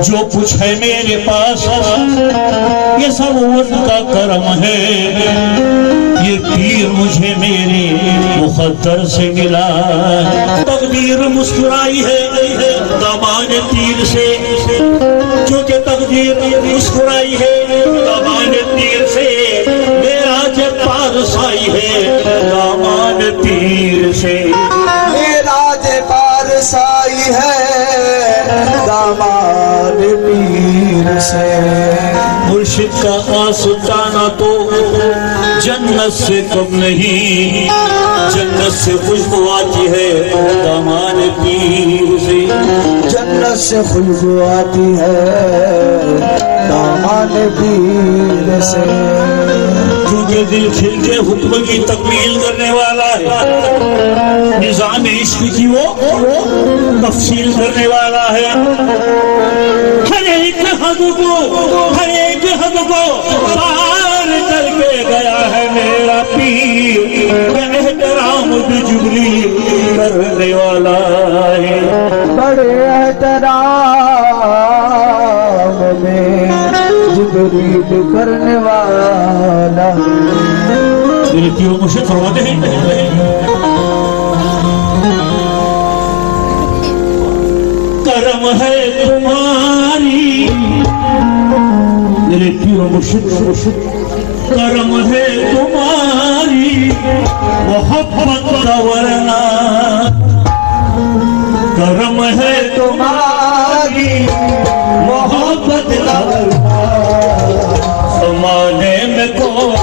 जो कुछ है मेरे पास ये सब उनका करम है। ये पीर मुझे मेरे मुक़द्दर से मिला। तकदीर मुस्कुराई है दामान तीर से, क्योंकि तकदीर मुस्कुराई है दामान तीर से। मेरा जब पारसाई है दामान तीर से, मेरा जब पारसाई है दामान तीर से। मुर्शिद का आस्ताना तो जन्नत से कम नहीं, जन्नत से खुशबू आती है दामान पीर से। जन्नत से खुशबू आती है दामान पीर से। क्योंकि दिल खिल के हुक्म की तकमील करने वाला है, निज़ाम इश्क की वो तफसील करने वाला है। हर एक हद को पार करके गया है मेरा पीर। एहतराम जुबरील करने वाला है, बड़े एहतराम में जुबरील करने वाला है। मेरे प्रिय मुर्शिद फरमाते हैं, करम है तुम्हारी। मेरे प्रिय मुर्शिद करम है तुम्हारी मोहब्बत का वरना। करम है तुम्हारी मोहब्बत का वरना। ज़माने में कोई